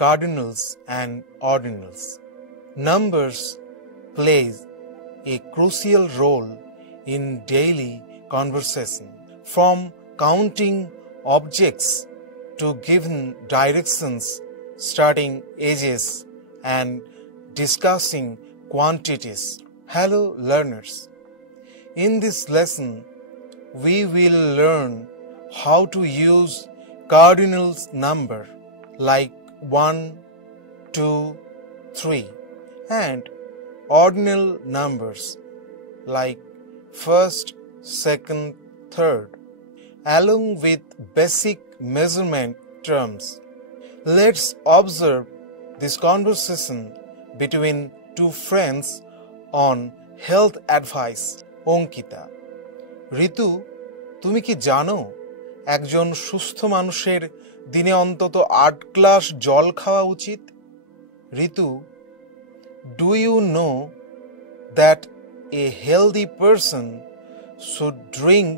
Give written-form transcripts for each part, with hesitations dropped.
cardinals and ordinals. Numbers plays a crucial role in daily conversation, from counting objects to giving directions, starting ages, and discussing quantities. Hello learners. In this lesson, we will learn how to use cardinal number like 1, 2, 3 and ordinal numbers like first, second, third, along with basic measurement terms. Let's observe this conversation between two friends on health advice. Ankita: ঋতু, তুমি কি জানো একজন সুস্থ মানুষের দিনে অন্তত 8 glass জল খাওয়া উচিত? ঋতু: Do you know that a healthy person should drink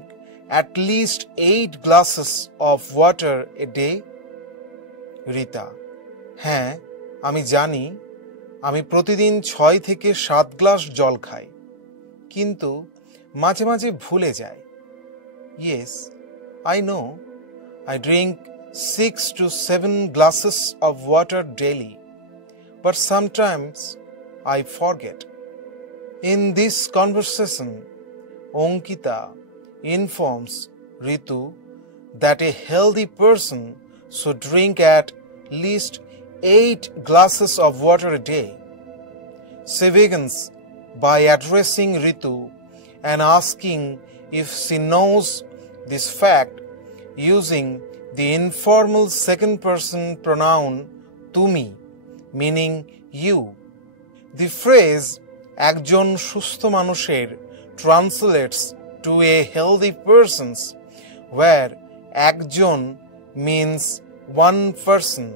at least 8 glasses of water a day? Rita: হ্যাঁ, আমি জানি। আমি প্রতিদিন 6 থেকে 7 গ্লাস জল খাই, কিন্তু মাঝে মাঝে ভুলে যাই। Yes, I know. I drink 6 to 7 glasses of water daily, but sometimes I forget. In this conversation, Ankita informs Ritu that a healthy person should drink at least 8 glasses of water a day. She begins by addressing Ritu and asking if she knows this fact using the informal second person pronoun tumi, meaning you. The phrase একজন সুস্থ মানুষের translates to a healthy person's, where একজন means one person,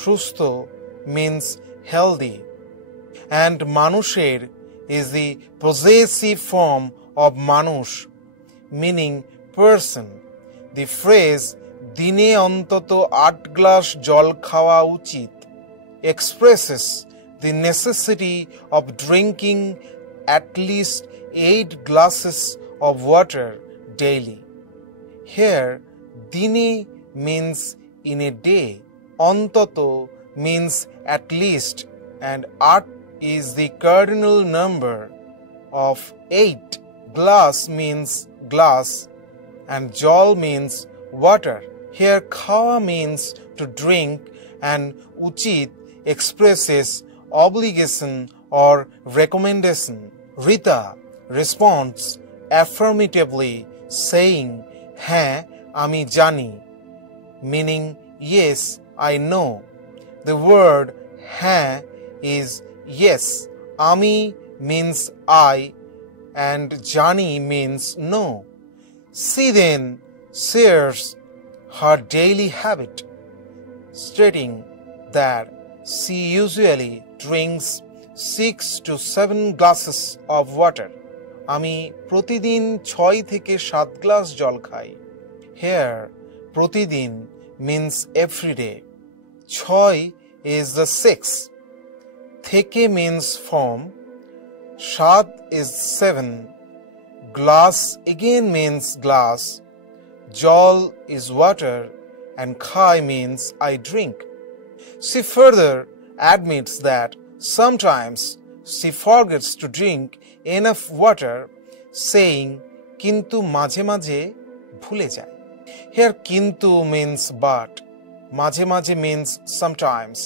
সুস্থ means healthy, and মানুষের is the possessive form of manush, meaning person. The phrase দিনে অন্তত 8 glass জল খাওয়া উচিত expresses the necessity of drinking at least 8 glasses of water daily. Here, dine means in a day, antato means at least, and 8 is the cardinal number of 8. Glass means glass, and jol means water. Here, khawa means to drink, and uchit expresses obligation or recommendation. Rita responds affirmatively, saying, হ্যাঁ, আমি জানি, meaning yes, I know. The word হ্যাঁ is yes, আমি means I, and জানি means no. She then shares her daily habit, stating that she usually drinks 6 to 7 glasses of water. আমি প্রতিদিন 6 থেকে 7 glass জল খাই। Here, প্রতিদিন means every day. 6 is the 6. থেকে means from. 7 is 7. Glass again means glass. Jol is water, and khai means I drink. She further admits that sometimes she forgets to drink enough water, saying kintu maje maje bhule jay. Here kintu means but, maje maje means sometimes.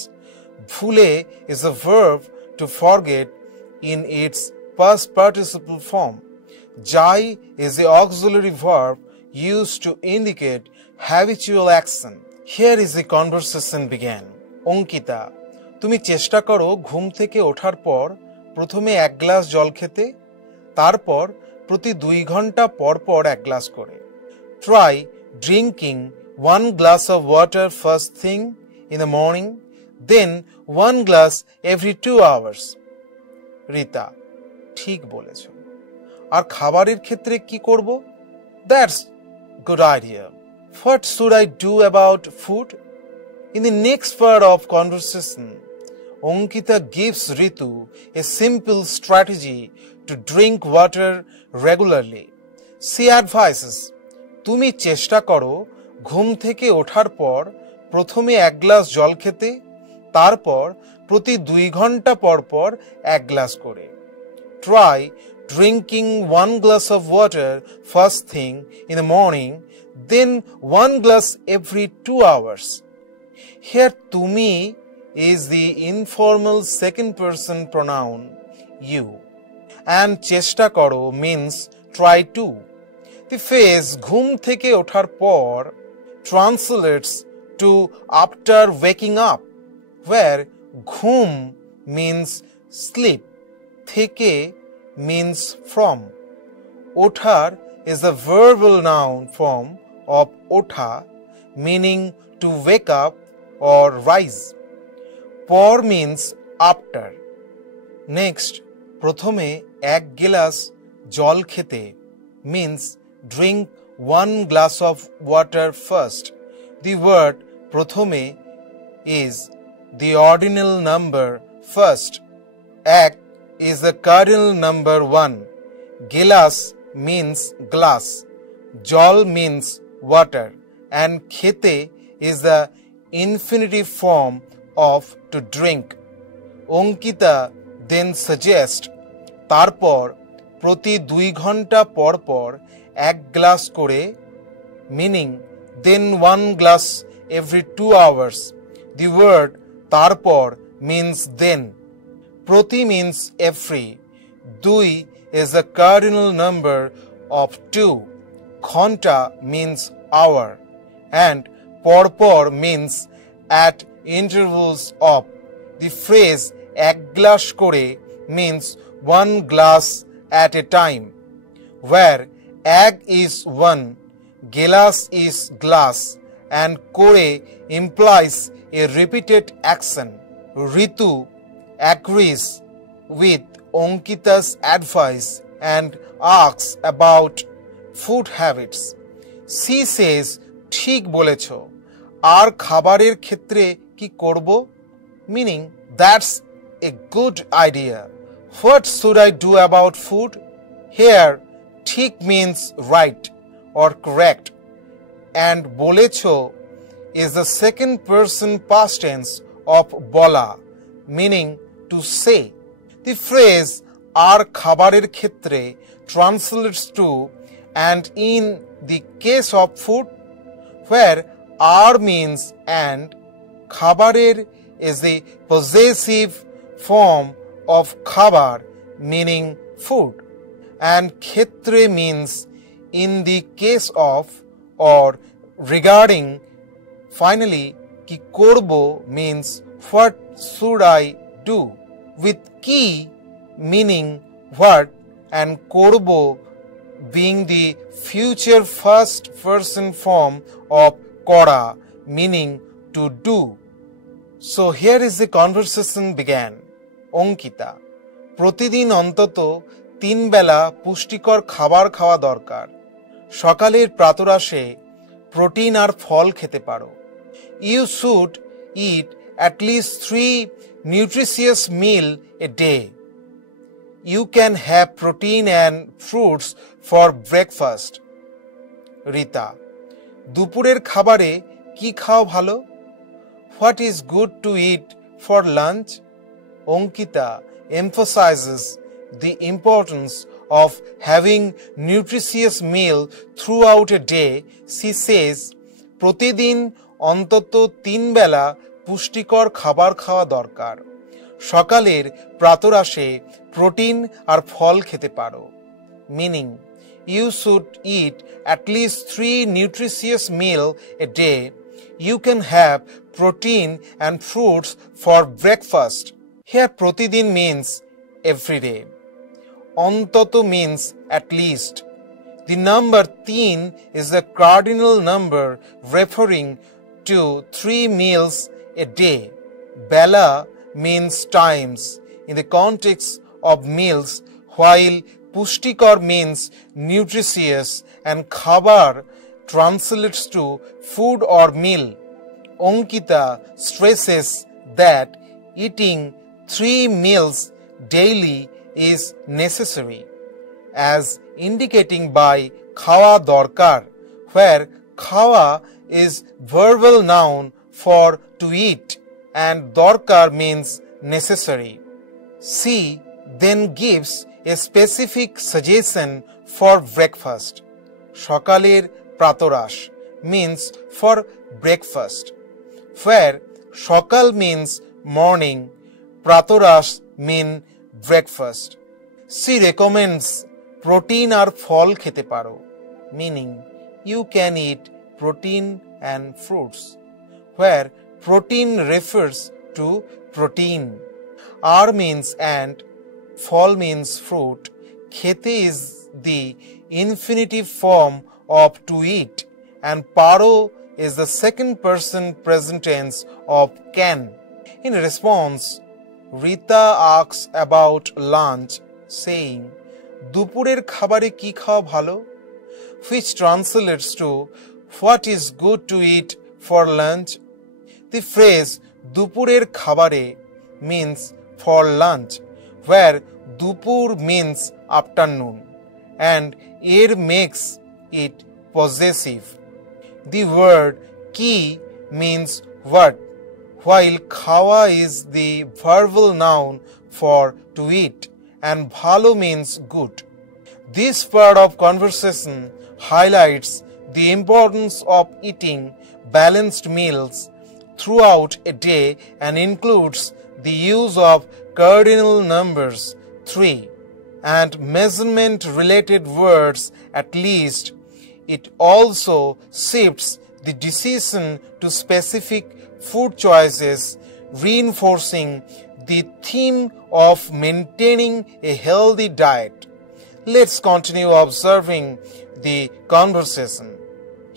Bhule is a verb to forget in its past participle form. Jai is the auxiliary verb used to indicate habitual action. Here is the conversation began. Ankita: তুমি চেষ্টা করো ঘুম থেকে ওঠার পর প্রথমে 1 glass জল খেতে, তারপর প্রতি 2 ঘন্টা পর পর 1 গ্লাস করে। Try drinking 1 glass of water first thing in the morning, then 1 glass every 2 hours. Rita: ঠিক বলেছ। আর খাবারের ক্ষেত্রে কি করব? That's good idea. What should I do about food? In the next part of conversation, Ankita gives Ritu a simple strategy to drink water regularly. She advises, তুমি চেষ্টা করো ঘুম থেকে ওঠার পর প্রথমে এক গ্লাস জল খেতে, তারপর প্রতি 2 ঘন্টা পর পর এক গ্লাস করে। Try drinking 1 glass of water first thing in the morning, then 1 glass every 2 hours. Here tumi is the informal second person pronoun you, and chesta koro means try to. The phrase ঘুম থেকে ওঠার পর translates to after waking up, where ঘুম means sleep, থেকে means from. ওঠার is the verbal noun form of ওঠা, meaning to wake up or rise. পর means after. Next, প্রথমে এক গ্লাস জল খেতে means drink 1 glass of water first. The word প্রথমে is the ordinal number first. Ek is the cardinal number 1. Gilas means glass. Jol means water. And khete is the infinitive form of to drink. Ankita then suggests, তারপর প্রতি 2 ঘন্টা পর পর এক glass করে, meaning then 1 glass every 2 hours. The word তারপর means then. Proti means every. Dui is the cardinal number of 2. Khonta means hour. And porpor means at intervals of. The phrase ek glass kore means 1 glass at a time, where ek is 1, gelas is glass, and kore implies a repeated action. Ritu agrees with Ankita's advice and asks about food habits. She says, ঠিক বলেছো, আর খাবারের ক্ষেত্রে কি করব? Meaning, that's a good idea. What should I do about food? Here, ঠিক means right or correct, and bolecho is the second person past tense of bola, meaning to say. The phrase আর খাবারের ক্ষেত্রে translates to and in the case of food, where R means and, খাবারের is the possessive form of খাবার meaning food, and ক্ষেত্রে means in the case of or regarding. Finally, কি করব means what should I do, with কি meaning what and করব being the future first person form of kora meaning to do. So here is the conversation began. Ankita, প্রতিদিন অন্তত 3 বেলা পুষ্টিকর খাবার খাওয়া দরকার। সকালের প্রাতরাশে প্রোটিন আর ফল খেতে পারো। You should eat at least 3 nutritious meals a day. You can have protein and fruits for breakfast. Rita, দুপুরের খাবারে কি খাওয়া ভালো? What is good to eat for lunch? Ankita emphasizes the importance of having nutritious meal throughout a day. She says, প্রতিদিন অন্তত 3 বেলা পুষ্টিকর খাবার খাওয়া দরকার। সকালের প্রাতরাশে প্রোটিন আর ফল খেতে পারো। Meaning, you should eat at least 3 nutritious meals a day. You can have protein and fruits for breakfast. Here প্রতিদিন means every day. অন্তত means at least. The number 3 is the cardinal number referring to 3 meals a day. Bela means times in the context of meals, while pushtikar means nutritious and khabar translates to food or meal. Ankita stresses that eating 3 meals daily is necessary, as indicating by khawa dorkar, where khawa is verbal noun for to eat and dorkar means necessary. She then gives a specific suggestion for breakfast. Shokaler pratorash means for breakfast, where shokal means morning, pratorash mean breakfast. She recommends protein or ফল খেতে পারো, meaning you can eat protein and fruits, where protein refers to protein. R means and, fall means fruit. খেতে is the infinitive form of to eat, and paro is the second person present tense of can. In response, Rita asks about lunch, saying, দুপুরের খাবারে কি খাওয়া ভালো? Which translates to what is good to eat for lunch. The phrase দুপুরের খাবারে means for lunch, where dupur means afternoon, and er makes it possessive. The word ki means what, while khawa is the verbal noun for to eat, and bhalo means good. This part of conversation highlights the importance of eating balanced meals throughout a day and includes the use of cardinal numbers 3 and measurement related words at least. It also shifts the decision to specific food choices, reinforcing the theme of maintaining a healthy diet. Let's continue observing the conversation.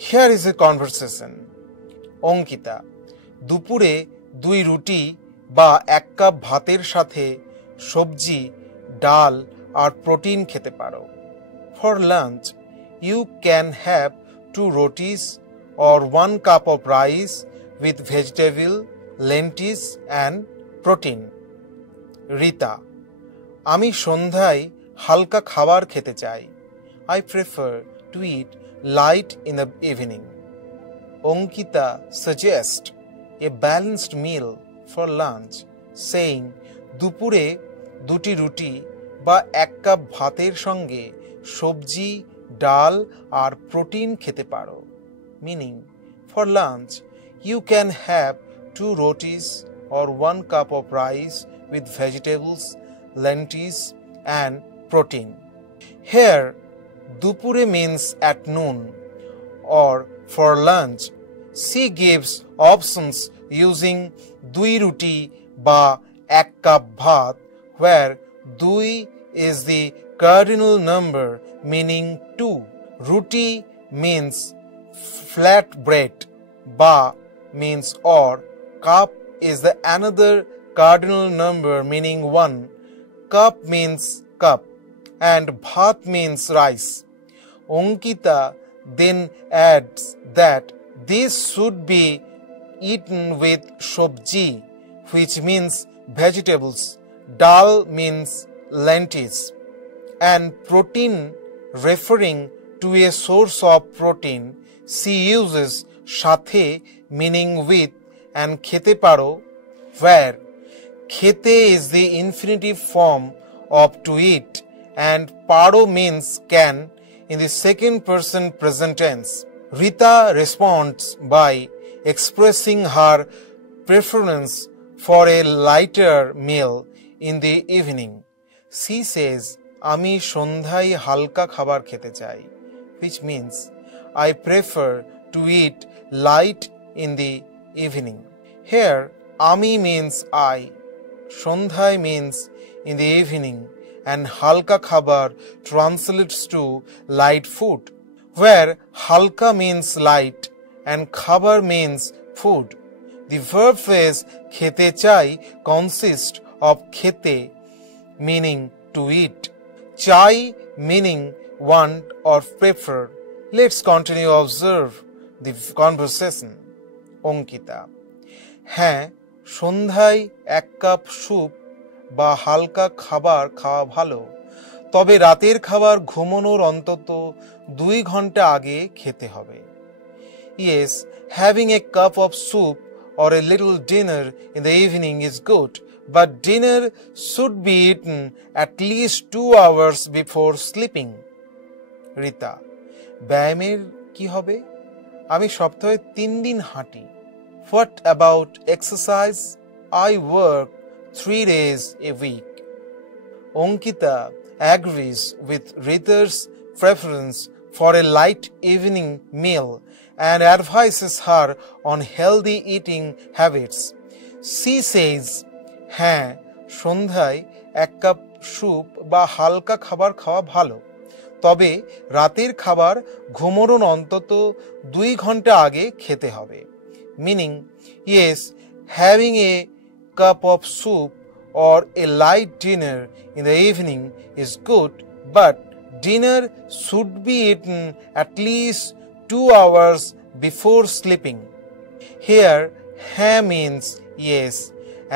Here is a conversation. Ankita, দুপুরে 2 রুটি বা 1 cup ভাতের সাথে সবজি, ডাল আর protein খেতে পারো. For lunch, you can have 2 rotis or 1 cup of rice with vegetable, lentils and protein. Rita, আমি সন্ধ্যায় হালকা খাবার খেতে চাই. I prefer to eat light in the evening. Ankita suggests a balanced meal for lunch, saying, দুপুরে 2টি রুটি বা 1 কাপ ভাতের সঙ্গে সবজি, ডাল আর প্রোটিন খেতে পারো. Meaning, for lunch, you can have 2 rotis or 1 cup of rice with vegetables, lentils and protein. Here, dupure means at noon or for lunch. She gives options using 2 ruti ba 1 cup bhat, where 2 is the cardinal number meaning 2. Ruti means flat bread, ba means or, cup is the another cardinal number meaning 1, cup means cup, and bhat means rice. Ankita then adds that this should be eaten with shobji, which means vegetables, dal means lentils, and protein referring to a source of protein. She uses সাথে meaning with and খেতে পারো, where খেতে is the infinitive form of to eat and paro means can in the second person present tense. Rita responds by expressing her preference for a lighter meal in the evening. She says, আমি সন্ধ্যায় হালকা খাবার খেতে চাই, which means I prefer to eat light in the evening. Here, ami means I, সন্ধ্যায় means in the evening, and halka khabar translates to light food, where halka means light and khabar means food. The verb phrase khete chai consists of khete meaning to eat, chai meaning want or prefer. Let's continue to observe the conversation. Ankita: হ্যাঁ, সন্ধ্যায় 1 cup soup বা হালকা খাবার খাওয়া ভালো, তবে রাতের খাবার ঘুমানোর অন্তত 2 ঘন্টা আগে খেতে হবে। Yes, having a cup of soup or a little dinner in the evening is good, but dinner should be eaten at least 2 hours before sleeping. Rita: ব্যায়ামের কি হবে? আমি সপ্তাহে 3 দিন হাঁটি। What about exercise? I work 3 days a week. Ankita agrees with Rita's preference for a light evening meal and advises her on healthy eating habits. She says, হ্যাঁ, সন্ধ্যায় 1 cup soup বা হালকা খাবার খাওয়া ভালো, তবে রাতের খাবার ঘুমানোর অন্তত 2 ঘন্টা আগে খেতে হবে। Meaning, yes, having a cup of soup or a light dinner in the evening is good, but dinner should be eaten at least 2 hours before sleeping. Here, হ্যাঁ means yes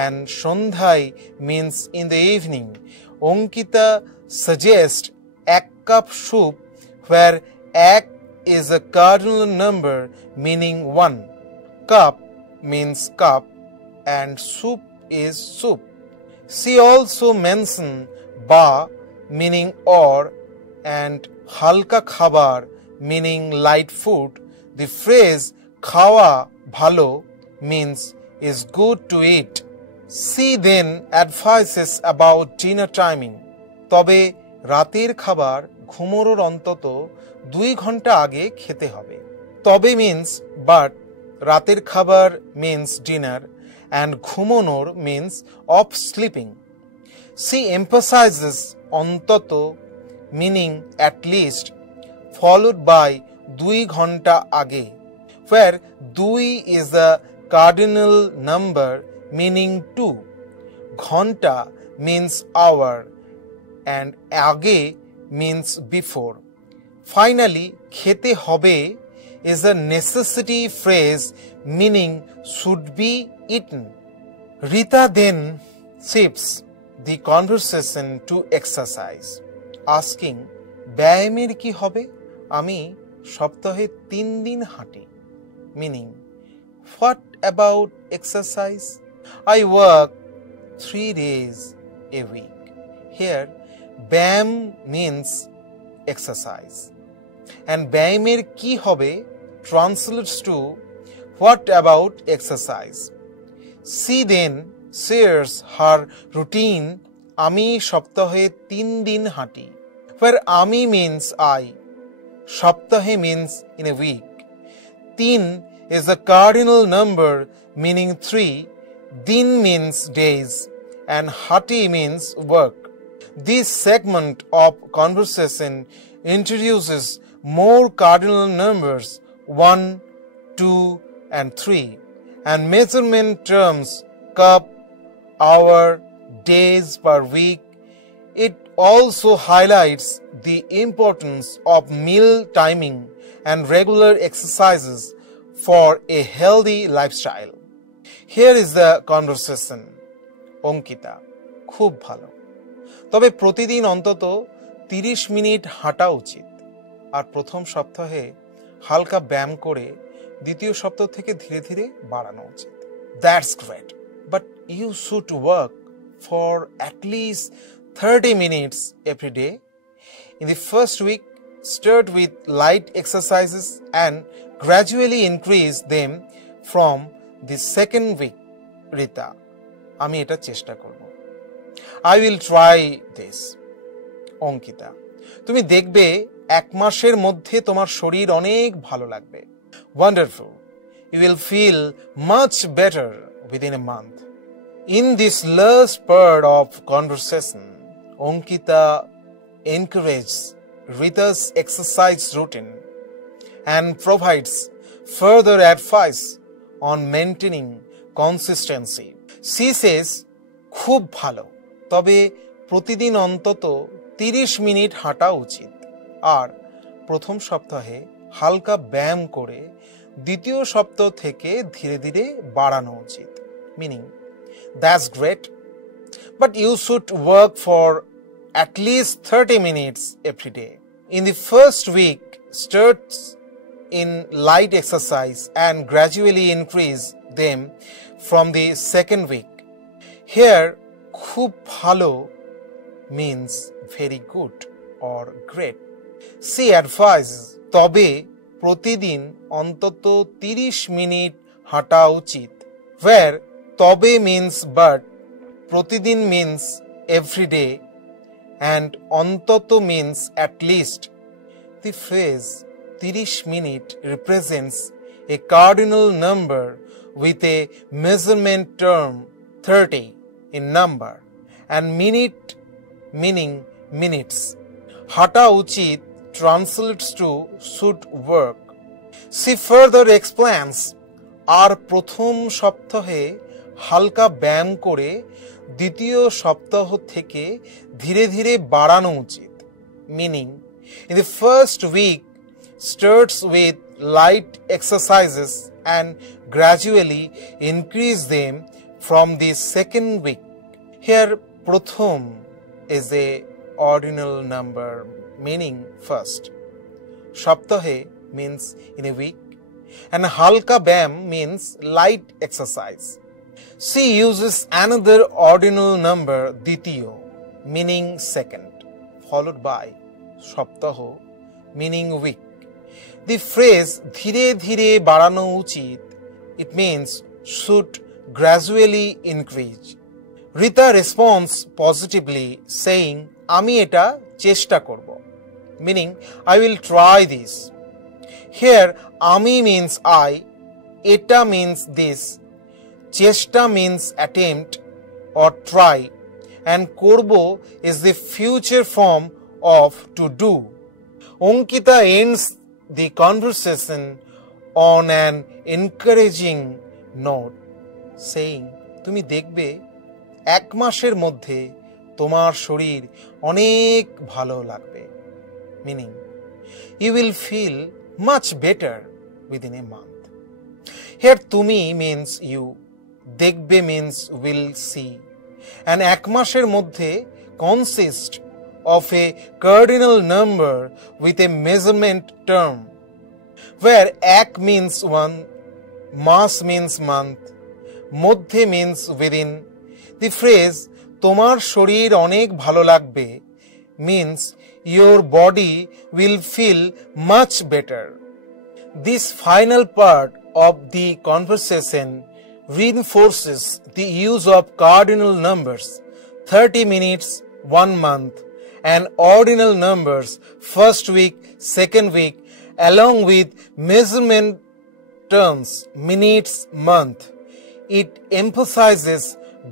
and সন্ধ্যায় means in the evening. Ankita suggests 1 cup soup where 1 is a cardinal number meaning 1. Cup means cup and soup is soup. She also mentioned ba meaning or and halka khabar meaning light food. The phrase khawa bhalo means is good to eat. She then advises about dinner timing. তবে রাতের খাবার ঘুমানোর অন্তত 2 ঘন্টা আগে খেতে হবে। তবে means but, রাতের খাবার means dinner and ঘুমানোর means of sleeping. She emphasizes অন্তত meaning at least followed by 2 ঘন্টা আগে, where 2 is the cardinal number meaning 2. ঘন্টা means hour and আগে means before. Finally, খেতে হবে is a necessity phrase meaning should be eaten. Rita then shifts the conversation to exercise, asking, ব্যায়ামের কি হবে? আমি সপ্তাহে 3 দিন হাঁটি। Meaning, what about exercise? I work 3 days a week. Here, ব্যায়াম means exercise. And ব্যায়ামের কি হবে translates to what about exercise? She then shares her routine. আমি সপ্তাহে 3 দিন হাঁটি, where আমি means I, সপ্তাহে means in a week. 3 is a cardinal number meaning 3. Din means days and hati means work. This segment of conversation introduces more cardinal numbers 1, 2 and 3 and measurement terms cup, hour, days per week. It also highlights the importance of meal timing and regular exercises for a healthy lifestyle. Here is the conversation. Ankita: খুব ভালো, তবে প্রতিদিন অন্তত 30 minute হাঁটা উচিত, আর প্রথম সপ্তাহে হালকা ব্যায়াম করে দ্বিতীয় সপ্তাহ থেকে ধীরে ধীরে বাড়ানো উচিত। That's great, but you should work for at least 30 minutes every day. In the first week, start with light exercises and gradually increase them from the second week. Rita: আমি এটা চেষ্টা করব। I will try this. Ankita: তুমি দেখবে 1 মাসের মধ্যে তোমার শরীর অনেক ভালো লাগবে। Wonderful. You will feel much better within a month. In this last part of conversation, Ankita encourages Rita's exercise routine and provides further advice on maintaining consistency. She says, খুব ভালো, তবে প্রতিদিন অন্তত 30 মিনিট হাঁটা উচিত, আর প্রথম সপ্তাহে হালকা ব্যায়াম করে দ্বিতীয় সপ্তাহ থেকে ধীরে ধীরে বাড়ানো উচিত। Meaning, that's great, but you should work for at least 30 minutes every day. In the first week, start in light exercise and gradually increase them from the second week. Here, খুব ভালো means very good or great. She advises, তবে প্রতিদিন অন্তত 30 minute হাঁটা উচিত। Where তবে means but, প্রতিদিন means every day, and অন্তত means at least. The phrase 30 minute represents a cardinal number with a measurement term 30 in number and minute meaning minutes. Hata uchit translates to should work. She further explains, আর প্রথম সপ্তাহে হালকা ব্যায়াম করে দ্বিতীয় সপ্তাহ থেকে ধীরে ধীরে বাড়ানো উচিত। Meaning, in the first week, starts with light exercises and gradually increase them from the second week. Here, prothom is a ordinal number meaning first. Saptahe means in a week, and halka bayam means light exercise. She uses another ordinal number ditiyo meaning second, followed by saptaho meaning week. The phrase dhire dhire barano uchit, it means should gradually increase. Rita responds positively saying, আমি এটা চেষ্টা করব, meaning I will try this. Here আমি means I, এটা means this, চেষ্টা means attempt or try, and করব is the future form of to do. Ankita ends the conversation on an encouraging note, saying, তুমি দেখবে এক মাসের মধ্যে তোমার শরীর অনেক ভালো লাগবে। Meaning, you will feel much better within a month. Here তুমি means you, দেখবে means will see, and এক মাসের মধ্যে consist of a cardinal number with a measurement term, where এক means one, মাস means month, মধ্যে means within. The phrase তোমার শরীর অনেক ভালো লাগবে means your body will feel much better. This final part of the conversation reinforces the use of cardinal numbers 30 minutes, 1 month, and ordinal numbers first week, second week, along with measurement terms minutes, month. It emphasizes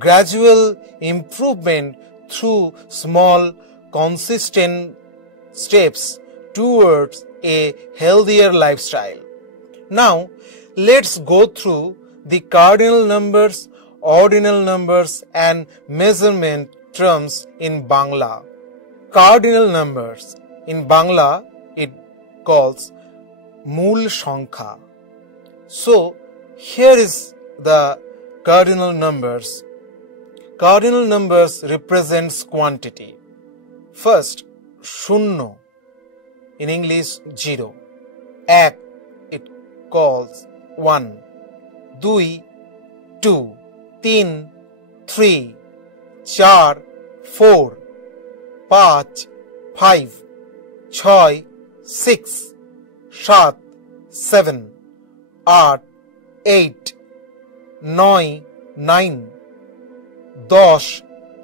gradual improvement through small, consistent steps towards a healthier lifestyle. Now, let's go through the cardinal numbers, ordinal numbers, and measurement terms in Bangla. Cardinal numbers in Bangla it calls Mool Shankha. So, here is the cardinal numbers. Cardinal numbers represents quantity. First, shunno, in English 0. Ek, it calls 1. Dui, 2. Tin, 3. Char, 4. Pach, 5. Choy, 6. Shat, 7. Art, 8. Noi, 9. Dosh,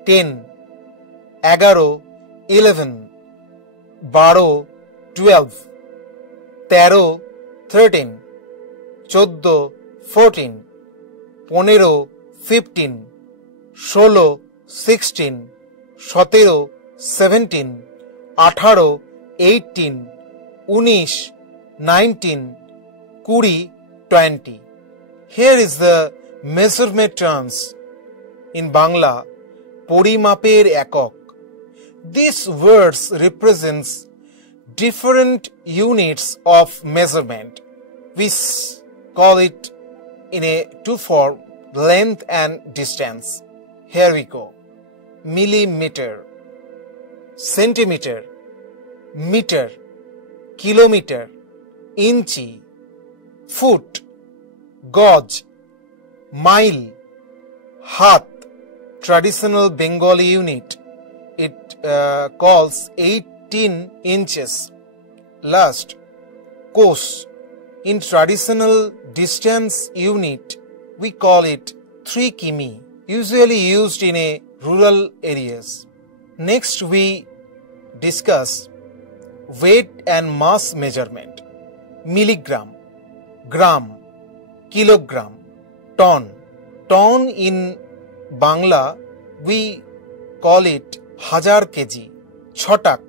10. Agaro, 11. Baro, 12. Tero, 13. Choddo, 14. Ponero, 15. Sholo, 16. Shotero, 17. Atharo, 18. Unish, 19. Kuri, 20. Here is the measurement terms in Bangla, পরিমাপের একক. These words represents different units of measurement which call it in a two form, length and distance. Here we go. Millimeter, centimeter, meter, kilometer, inchi, foot, gauge, mile, hath. Traditional Bengali unit, it calls 18 inches. Last, kos. In traditional distance unit, we call it 3 km, usually used in a rural areas. Next, we discuss weight and mass measurement. Milligram, gram, kilogram, ton. Ton in Bangla, we call it hajar kg. Chotak,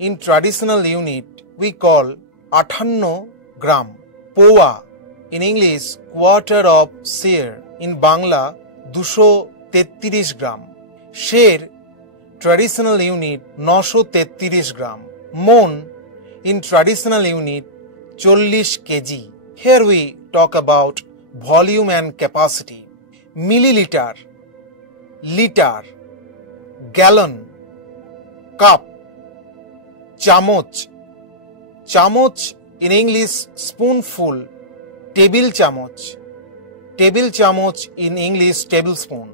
in traditional unit, we call 58 gram. Poa, in English, quarter of seer. In Bangla, 233 gram. Sher, traditional unit, 933 gram. Mon, in traditional unit, 40 kg. Here we talk about volume and capacity. Milliliter, liter, gallon, cup, chamoch. Chamoch in English spoonful, table chamoch. Table chamoch in English tablespoon.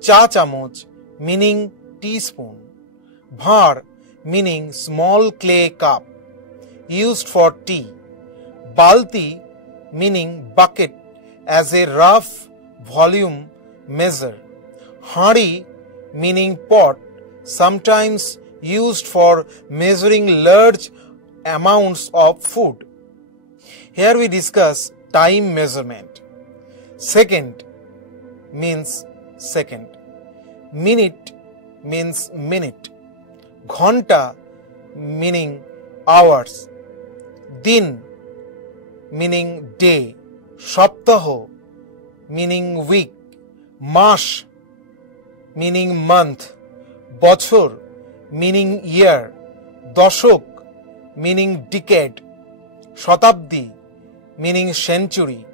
Cha chamoch meaning teaspoon. Bhar meaning small clay cup used for tea. Balti meaning bucket as a rough volume measure. Hari meaning pot, sometimes used for measuring large amounts of food. Here we discuss time measurement. Second means second. Minute means minute. Ghonta meaning hours. Din meaning day. Shaptaho meaning week. Mash meaning month. Bochor meaning year. Doshok meaning decade. Shatabdi meaning century.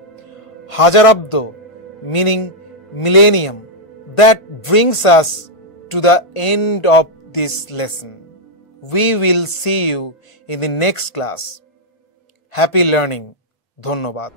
Hajarabdo meaning millennium. That brings us to the end of this lesson. We will see you in the next class. Happy learning. Dhonnobad.